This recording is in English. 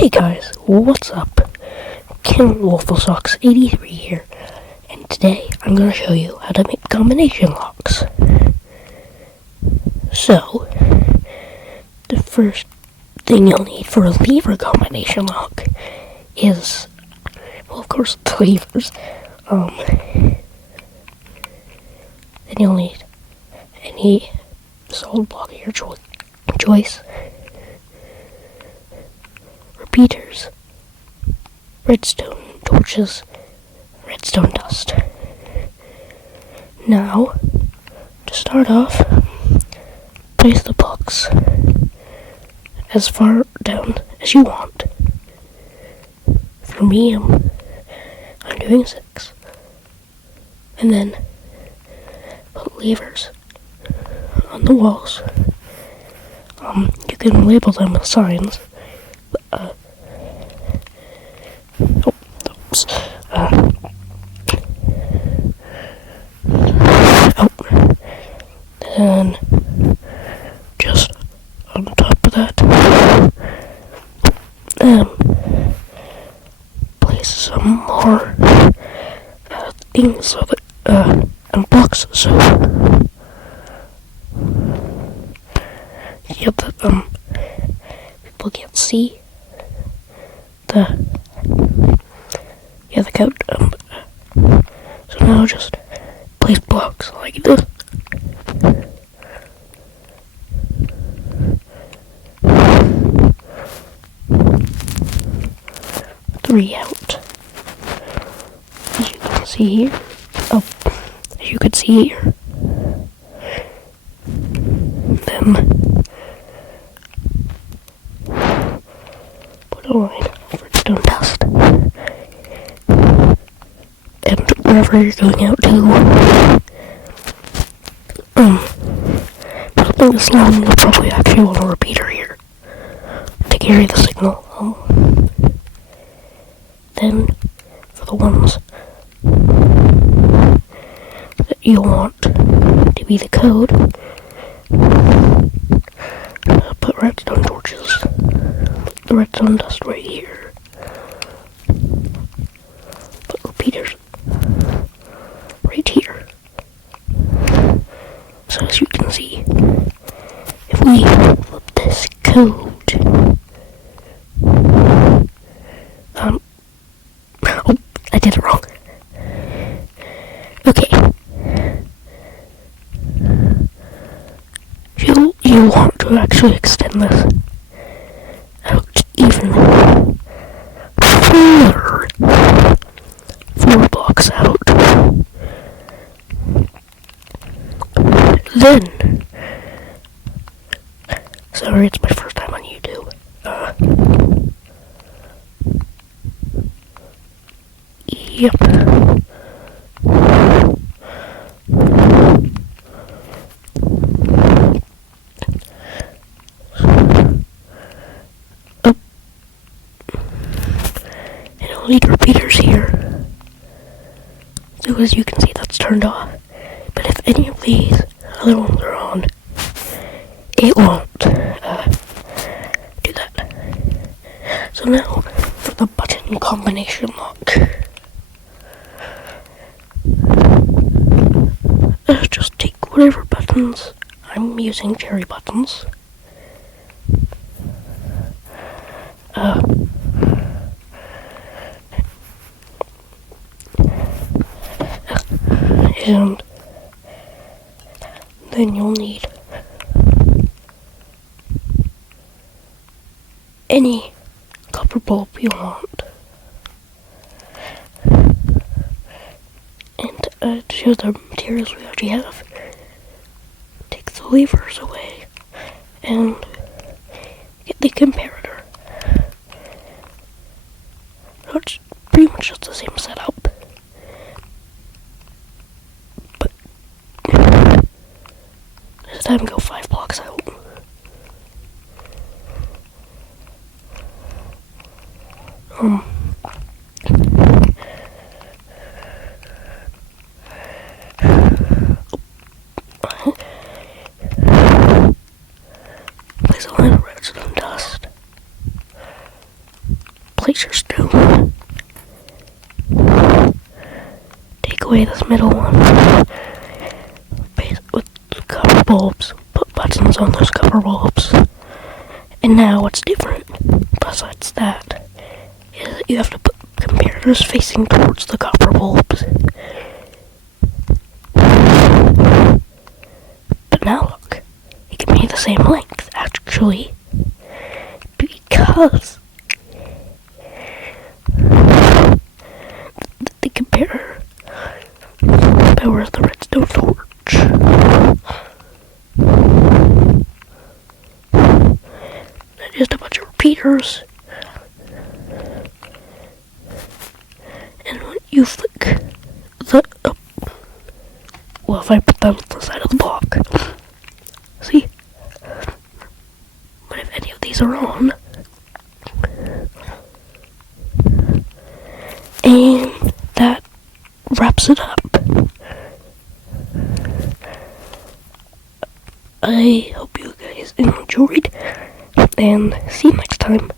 Hey guys, what's up? Ken Wolfelsocks 83 here, and today I'm going to show you how to make combination locks. So, the first thing you'll need for a lever combination lock is, well, of course, the levers. Then you'll need any solid block of your choice, repeaters, redstone torches, redstone dust. Now, to start off, place the blocks as far down as you want. For me, I'm doing 6. And then put levers on the walls. You can label them with signs. Then just on top of that, place some more things so that and blocks so that people can't see the code. So now just place blocks like this. Three out. As you can see here. As you can see here. Then put a line of redstone dust. And wherever you're going out to, but this now you'll probably actually want a repeater here to carry the signal. Then, for the ones that you want to be the code, put redstone torches, put the redstone dust right here, put repeaters right here. So as you can see, if we flip this code, I did it wrong. Okay. You want to actually extend this out even further, 4 blocks out. Then, sorry, it's my first time on YouTube. Yep. And I'll need repeaters here. So as you can see, that's turned off. But if any of these other ones are on, it won't do that. So now, for the button combination lock. Just take whatever buttons. I'm using cherry buttons. And then you'll need any copper bulb you want. And to show the materials we already have, take the levers away and get the comparator. So it's pretty much just the same setup. But this time go 5 blocks out. Place a line of redstone dust place your stone. Take away this middle one. With copper bulbs. Put buttons on those copper bulbs. And now what's different, besides that, is that you have to put computers facing towards the copper bulbs. But now look, it can be the same length, actually, because the computer powers the redstone torch. Just a bunch of repeaters, and when you flick the well, if I put them on the side of the block, see? But if any of these are on, and that wraps it up. I hope you guys enjoyed, and see you next time.